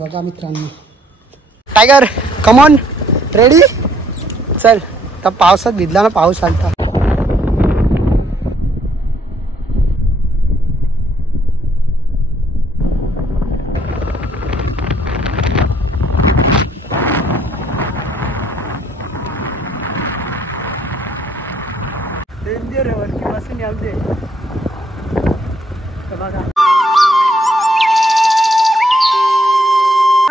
बघा मित्रांनो, tiger come on, ready, चल. तर पावसात भिजला ना, पाऊस आलता.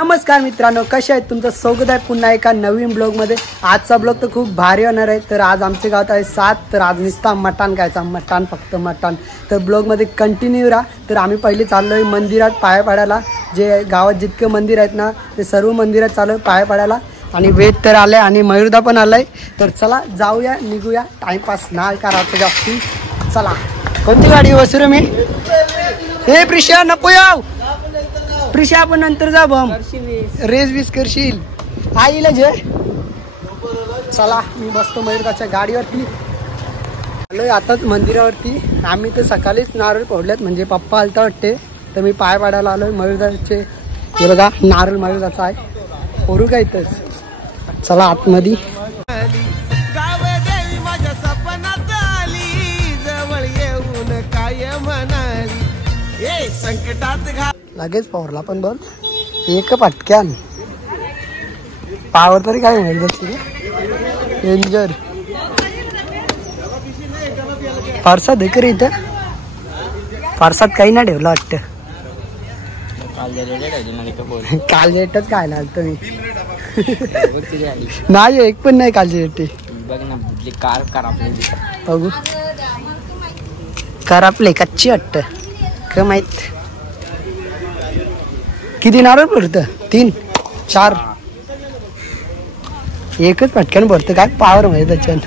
नमस्कार मित्रांनो, कसे आहेत? तुमचं स्वागत आहे पुन्हा एका नवीन ब्लॉगमध्ये. आजचा ब्लॉग तर खूप भारी होणार आहे. तर आज आमच्या गावात आहे 7, तर आज नुसता मटण खायचा, मटण, फक्त मटण. तर ब्लॉगमध्ये कंटिन्यू राहा. तर आम्ही पहिले चाललो आहे मंदिरात पाया पडायला. जे गावात जितके मंदिर आहेत ना, ते सर्व मंदिरात चालू आहे पाया पडायला. आणि वेद तर आले आणि मयूरदा पण आलाय. तर चला जाऊया, निघूया, टाइमपास नाही करायचं जास्ती. चला. कोणती गाडी बसू रे मी? हे प्रिशा नको याव, प्रिशा आपण नंतर जा. बम रेस बीस करशील आईला जे. चला मी बसतो मयूरदाच्या गाडीवरती. आलोय आताच मंदिरावरती. आम्ही तर सकाळीच नारळ फोडल्यात, म्हणजे पप्पा आलता वाटते. तर मी पाय पाडायला आलोय मयूरदाचे. हे बघा नारळ मयूरदाचा आहे, फोडू का इथंच. चला आतमध्ये. लगेच पावरला पण बघ, एक पटक्यान पावर तरी काय होईल डेंजर. फारसा देकर इथं फारसात काही नाही ठेवलं वाटतं. काल जेटच काय ना तुम्ही नाही, एक पण नाही काल जेटे. बघू कार आपले कच्ची वाटत का माहित. किती नारळ पडतं? 3, 4, एकच पटकन भरतं. काय पावर माहिती त्याच्यानं.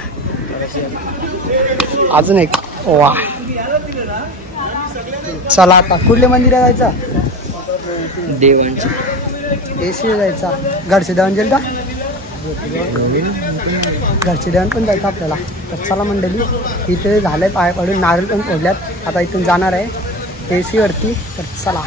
अजून एक. वा चला आता कुठल्या मंदिरात जायचा? देवांची एसी जायचा. घरचे देवान जाईल का? घरचे देवान पण जायचं आपल्याला. तर चला मंडळी, इथे झालंय पाय पडून, नारळ पण फोडल्यात. आता इथून जाणार आहे एसी वरती. तर चला.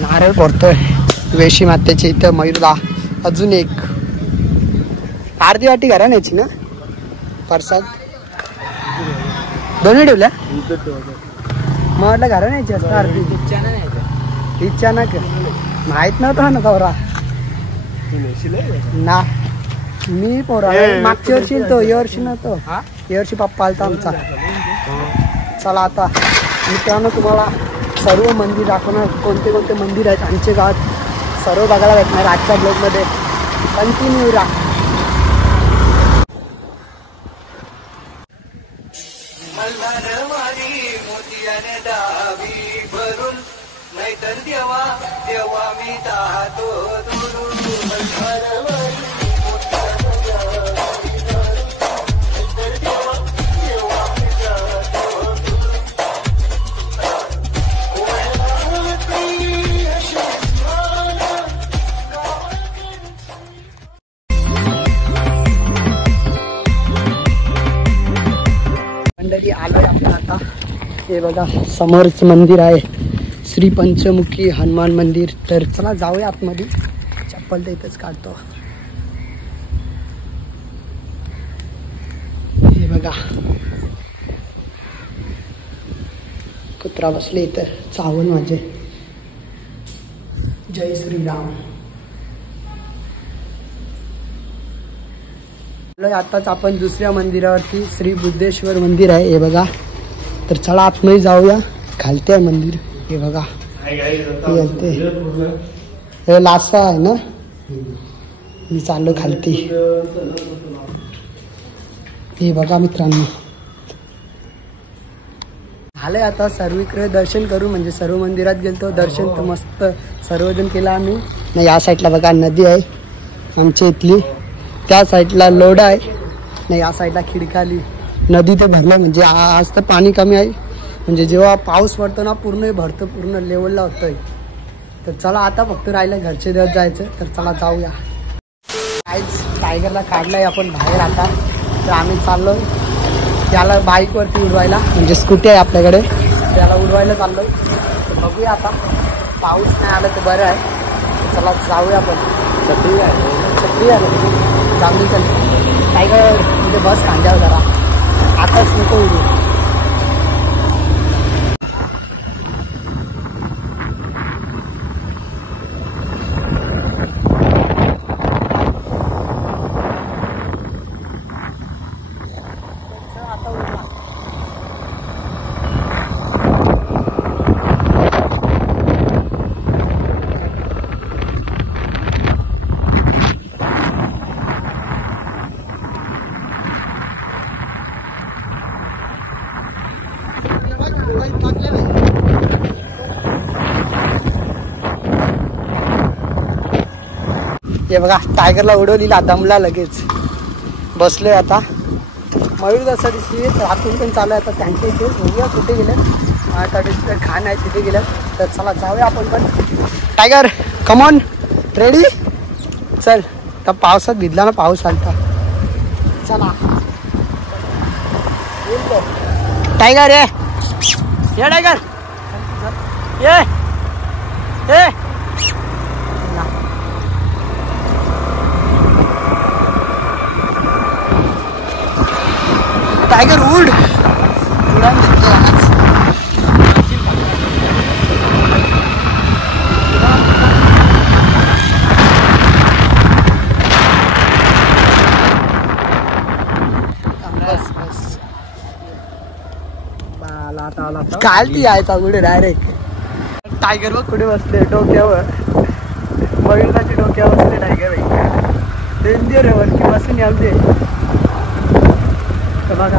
नारळ फोडतोय वेशी मातेची इथं मयूरदा. अजून एक अर्धी वाटी घरा न्यायची ना प्रसाद. दोन्ही ठेवल्या मग वाटलं घरा न्यायची असं अर्धी. इच्छा ना का माहित नव्हतं ना कवरा ना. मी पोरा मागच्या वर्षी तो, या वर्षी नव्हतो. या वर्षी पप्पा आलता आमचा. चला आता मित्रांनो, तुम्हाला सर्व मंदिर दाखवणार. कोणते कोणते मंदिर आहेत आमच्या गावात सर्व बघायला भेटणार आजच्या ब्लॉगमध्ये. कंटिन्यू राहा. आलोय आपण आता. हे बघा समोरच मंदिर आहे, श्री पंचमुखी हनुमान मंदिर. तर चला जाऊया आतमध्ये. चप्पल तर इथंच काढतो. हे बघा कुत्रा बसले इथं, चावून माझे. जय श्रीराम. आताच आपण दुसऱ्या मंदिरावरती, श्री बुद्धेश्वर मंदिर आहे. हे बघा. तर चला आतमध्ये जाऊया. खालते आहे मंदिर. हे बघा हे लासा आहे ना. मी चाललो खालती. हे बघा मित्रांनो, झालंय आता सर्वीकडे दर्शन करू. म्हणजे सर्व मंदिरात गेलतो, दर्शन तर मस्त सर्वजण केलं आम्ही. ना या साईडला बघा नदी आहे आमच्या इथली, त्या साईडला लोढा आहे. नाही या साईडला खिडकाली. नदी तर भरलं, म्हणजे आज तर पाणी कमी आहे. म्हणजे जेव्हा पाऊस पडतो ना पूर्ण भरतं, पूर्ण लेवलला होतंय. तर चला आता फक्त राहिलं घरचे दिवस जायचं, तर चला जाऊया. काहीच टायगरला काढलंय आपण बाहेर आता. तर आम्ही चाललो त्याला बाईकवरती उडवायला, म्हणजे स्कूटी आहे आपल्याकडे, त्याला उडवायला चाललो. बघूया आता, पाऊस नाही आला तर बरं आहे. चला जाऊया आपण. छत्री आहे चांगली चल. टायगर म्हणजे बस खांद्यावर जरा, आताच नको उडू. हे बघा टायगरला उडवलीला दमला लगेच. बसलोय आता. मयूर जसं दिसली आतून पण चालू आहे आता त्यांच्या इथे. बघूया कुठे गेले. आता तिथे खाण आहे तिथे गेलं. तर चला जाऊया आपण पण. टायगर कमॉन रेडी चल. तर पावसात भिजला ना, पाऊस आलता. चला टायगर ये टायगर ये. टायगर उड उडान देतो आज. काल ती यायचा कुठे डायरेक्ट. टायगर बघ कुठे बसले डोक्यावर. मयूरची डोक्यावर बसले टायगर. डेंजर आहे वरती बसून यावते बघा.